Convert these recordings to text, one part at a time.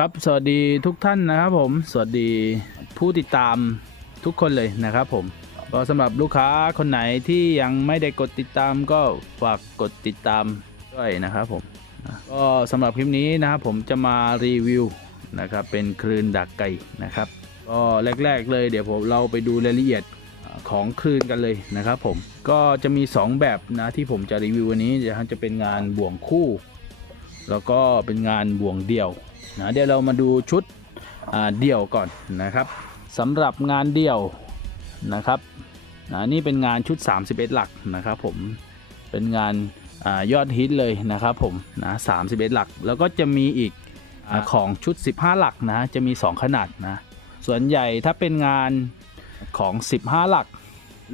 ครับ สวัสดีทุกท่านนะครับผม สวัสดีผู้ติดตามทุกคนเลยนะครับผมก็สำหรับลูกค้าคนไหนที่ยังไม่ได้กดติดตามก็ฝากกดติดตามด้วยนะครับผมก็สำหรับคลิปนี้นะครับผมจะมารีวิวนะครับเป็นคลื่นดักไก่นะครับก็แรก ๆ เลยเดี๋ยวผมเราไปดูรายละเอียดของคลื่นกันเลยนะครับผมก็จะมี 2 แบบนะที่ผมจะรีวิววันนี้จะจะเป็นงานบ่วงคู่ แล้วก็เป็นงานบ่วงเดี่ยว นะเดี๋ยวเรามาดูชุดเดี่ยวก่อนนะครับสำหรับงานเดี่ยวนะครับนะนี่เป็นงานชุด 31 หลักนะครับผมเป็นงานอยอดฮิตเลยนะครับผมนะ31 หลัก แล้วก็จะมีอีกอของชุด 15 หลักนะจะมี 2 ขนาดนะส่วนใหญ่ถ้าเป็นงานของ 15 หลัก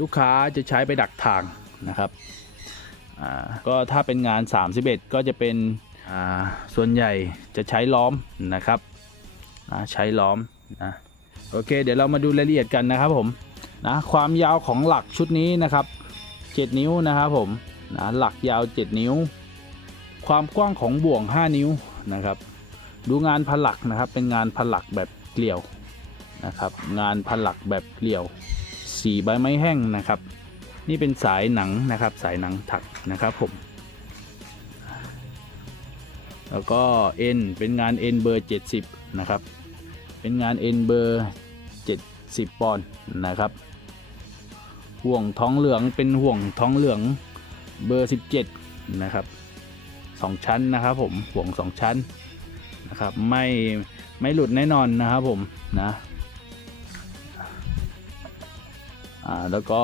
ลูกค้าจะใช้ไปดักทางนะครับก็ถ้าเป็นงาน 31 ก็จะเป็น ส่วนใหญ่จะใช้ล้อมนะครับใช้ล้อมนะโอเค เดี๋ยวเรามาดูรายละเอียดกันนะครับผมนะความยาวของหลักชุดนี้นะครับ 7 นิ้วนะครับผมนะหลักยาว 7 นิ้ว ความกว้างของบ่วง 5 นิ้วนะครับ ดูงานผลักนะครับ เป็นงานผลักแบบเกลียวนะครับ งานผลักแบบเกลียวสีใบไม้แห้งนะครับ นี่เป็นสายหนังนะครับ สายหนังถักนะครับผม แล้วก็ N เป็นงาน N เบอร์ 70 นะครับ เป็นงาน N เบอร์ 70 ปอนด์นะครับ ห่วงท้องเหลืองเป็นห่วงท้องเหลืองเบอร์ 17 นะครับสองชั้นนะครับผม ห่วงสองชั้นนะครับ ไม่ ไม่หลุดแน่นอนนะครับผมนะอ่าแล้วก็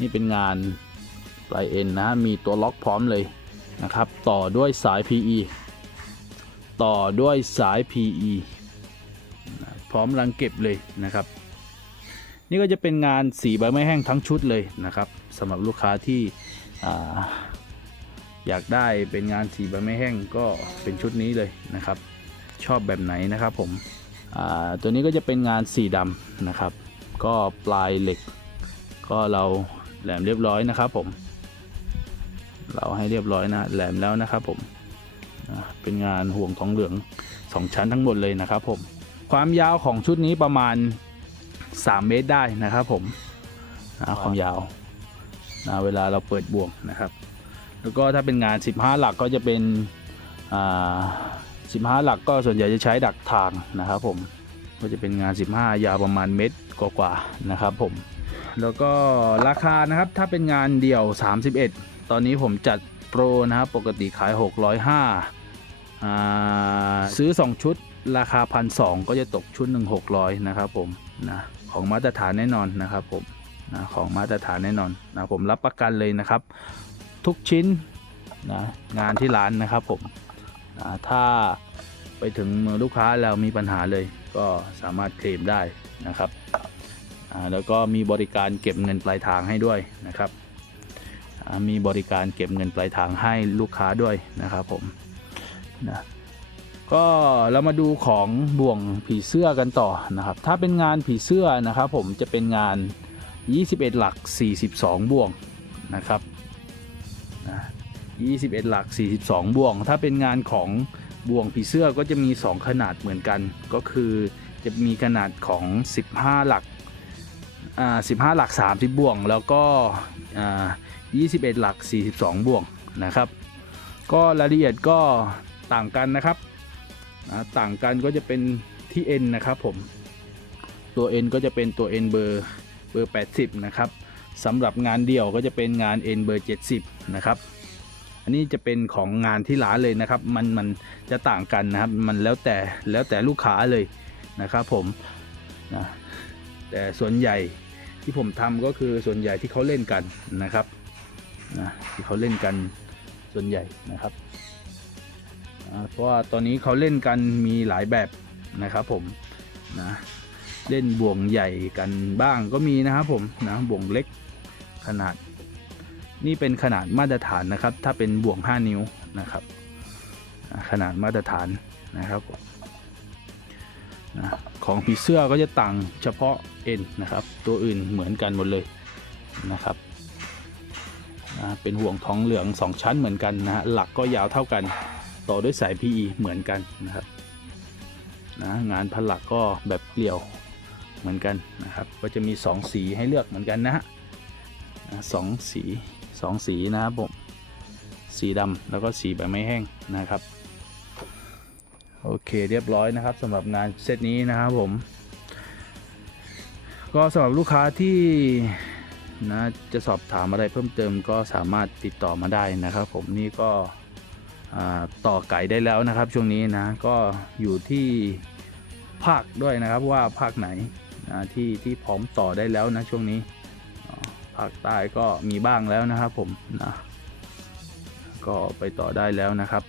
นี่เป็นงานปลายเอ็นนะ มีตัวล็อกพร้อมเลย นะครับ ต่อด้วยสาย PE ต่อด้วยสาย PE นะพร้อมรังเก็บเลยนะครับ นี่ก็จะเป็นงานสีใบไม้แห้งทั้งชุดเลยนะครับสำหรับลูกค้าที่อ่อยากได้เป็นงานสีใบไม้แห้งก็เป็นชุดนี้เลยนะครับ ชอบแบบไหนนะครับผมตัวนี้ก็จะเป็นงานสีดำนะครับ ก็ปลายเหล็ก ก็เราแหลมเรียบร้อยนะครับผม เราให้เรียบร้อยนะแหลมแล้วนะครับผมเป็นงานห่วงทองเหลืองสองชั้นทั้งหมดเลยนะครับผมความยาวของชุดนี้ประมาณ 3 เมตรได้นะครับผมนะความยาวนะเวลาเราเปิดบ่วงนะครับ แล้วก็ถ้าเป็นงาน 15 หลักก็จะเป็นอ่า15 หลักก็ส่วนใหญ่จะใช้ดักทางนะครับผมก็จะเป็นงาน 15 ยาวประมาณเม็ดกว่าๆนะครับผมแล้วก็ราคานะครับถ้าเป็นงานเดี่ยว 31 ตอนนี้ผมจัดโปรนะครับ ปกติขาย 605อ่าซื้อ 2 ชุดราคา1,200ก็จะตกชุดหนึ่ง600นะครับผมนะของมาตรฐานแน่นอนนะครับผมนะของมาตรฐานแน่นอนนะผมรับประกันเลยนะครับ ทุกชิ้นนะงานที่ร้านนะครับผมนะถ้าไปถึงมือลูกค้าแล้วมีปัญหาเลยก็สามารถเคลมได้นะครับอ่าแล้วก็มีบริการเก็บเงินปลายทางให้ด้วยนะครับ มีบริการเก็บเงินปลายทางให้ลูกค้าด้วยนะครับผมนะก็เรามาดูของบ่วงผีเสื้อกันต่อนะครับ ถ้าเป็นงานผีเสื้อนะครับผมจะเป็นงาน 21 หลัก 42 บ่วงนะครับนะ21 หลัก 42 บ่วง ถ้าเป็นงานของบ่วงผีเสื้อก็จะมี 2 ขนาดเหมือนกัน ก็คือจะมีขนาดของ 15 หลักอ่า15 หลัก 30 บ่วง แล้วก็อ่า 21 หลัก 42บ่วงนะครับ ก็รายละเอียดก็ต่างกันนะครับนะต่างกันก็จะเป็นที่ N นะครับผมตัว N ก็จะเป็นตัว N เบอร์เบอร์ 80 นะครับสำหรับงานเดี่ยวก็จะเป็นงาน N เบอร์ 70 นะครับ อันนี้จะเป็นของงานที่ร้านเลยนะครับ มันมันจะต่างกันนะครับ มันแล้วแต่แล้วแต่ลูกค้าเลยนะครับผมนะแต่ส่วนใหญ่ที่ผมทำก็คือส่วนใหญ่ที่เขาเล่นกันนะครับ นะที่เขาเล่นกันส่วนใหญ่นะครับเพราะว่าตอนนี้เขาเล่นกันมีหลายแบบนะครับผมนะเล่นบ่วงใหญ่กันบ้างก็มีนะครับผมนะบ่วงเล็กขนาด นี่เป็นขนาดมาตรฐานนะครับ ถ้าเป็นบ่วง 5 นิ้วนะครับ ขนาดมาตรฐานนะครับนะของผีเสื้อก็จะต่างเฉพาะเอ็นนะครับ ตัวอื่นเหมือนกันหมดเลยนะครับ นะเป็นห่วงท้องเหลือง 2 ชั้นเหมือนกันนะฮะหลักก็ยาวเท่ากัน ต่อด้วยสาย PE เหมือนกันนะครับนะงานผลักก็แบบเกลียวเหมือนกันนะครับก็จะมี 2 สีให้เลือกเหมือนกันนะฮะนะสองสีสองสีนะครับผมสีดำแล้วก็สีแบบไม่แห้งนะครับโอเคเรียบร้อยนะครับสำหรับงานเซตนี้นะครับผม ก็สำหรับลูกค้าที่ นะจะสอบถามอะไรเพิ่มเติมก็สามารถติดต่อมาได้นะครับ ผมนี่ก็ต่อไก่ได้แล้วนะครับ ช่วงนี้นะก็อยู่ที่ภาคด้วยนะครับว่าภาคไหนนะที่ที่พร้อมต่อได้แล้วนะช่วงนี้ภาคใต้ก็มีบ้างแล้วนะครับ ผมนะก็ไปต่อได้แล้วนะครับ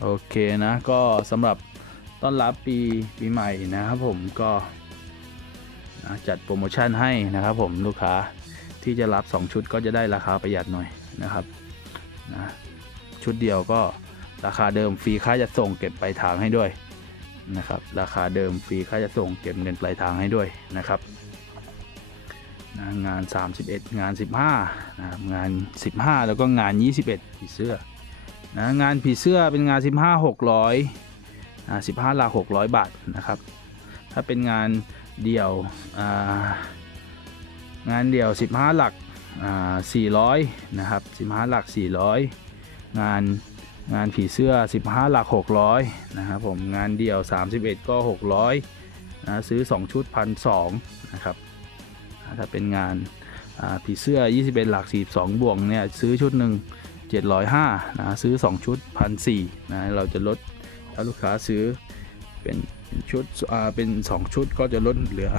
โอเคนะก็สำหรับ ต้อนรับปีปีใหม่นะครับผมก็จัดโปรโมชั่นให้นะครับผมลูกค้าที่จะรับ 2 ชุดก็จะได้ราคาประหยัดหน่อยนะครับนะชุดเดียวก็ราคาเดิมฟรีค่าจัดส่งเก็บปลายทางให้ด้วยนะครับ ราคาเดิมฟรีค่าจัดส่งเก็บเงินปลายทางให้ด้วยนะครับนะงาน 31 งาน 15นะครับงาน 15 แล้วก็งาน 21ผีเสื้อนะงานผีเสื้อเป็นงาน 15 600 อ่า15หลัก600บาทนะครับ ถ้าเป็นงานเดี่ยวงานเดี่ยว 15 หลักอ่า400 นะครับ 15 หลัก 400 งานงานผีเสื้อ 15 หลัก 600 นะครับผมงานเดี่ยว 31 ก็ 600นะซื้อ 2 ชุดพันสนะครับถ้าเป็นงานผีเสื้อ 21 หลัก 42 บวกเนี่ยซื้อชุดหนึ่ง705นะซื้อ 2 ชุด1,400นะเราจะลด ถ้าลูกค้าซื้อเป็นชุดอ่าเป็น 2 ชุดก็จะลดเหลือ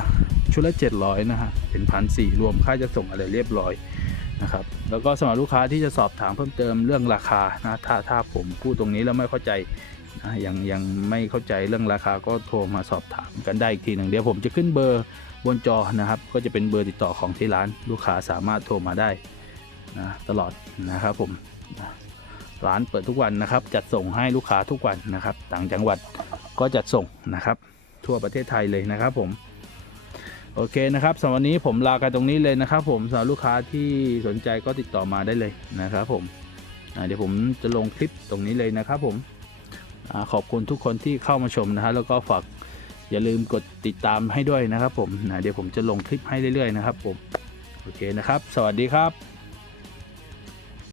ชุดละ 700 นะฮะเป็น1,400รวมค่าจะส่งอะไรเรียบร้อยนะครับ แล้วก็สำหรับลูกค้าที่จะสอบถามเพิ่มเติมเรื่องราคานะถ้าถ้าผมพูดตรงนี้แล้วไม่เข้าใจนะยังยังไม่เข้าใจเรื่องราคาก็โทรมาสอบถามกันได้อีกทีหนึ่งเดี๋ยวผมจะขึ้นเบอร์บนจอนะครับ ก็จะเป็นเบอร์ติดต่อของที่ร้าน ลูกค้าสามารถโทรมาได้นะตลอดนะครับผม ร้านเปิดทุกวันนะครับ จัดส่งให้ลูกค้าทุกวันนะครับ ต่างจังหวัดก็จัดส่งนะครับ ทั่วประเทศไทยเลยนะครับผมโอเคนะครับสำหรับวันนี้ผมลากันตรงนี้เลยนะครับ ผมสำหรับลูกค้าที่สนใจก็ติดต่อมาได้เลยนะครับผมเดี๋ยวผมจะลงคลิปตรงนี้เลยนะครับ ผมอขอบคุณทุกคนที่เข้ามาชมนะฮะแล้วก็ฝากอย่าลืมกดติดตามให้ด้วยนะครับ ผมเดี๋ยวผมจะลงคลิปให้เรื่อยๆนะครับ ผมโอเคนะครับ สวัสดีครับ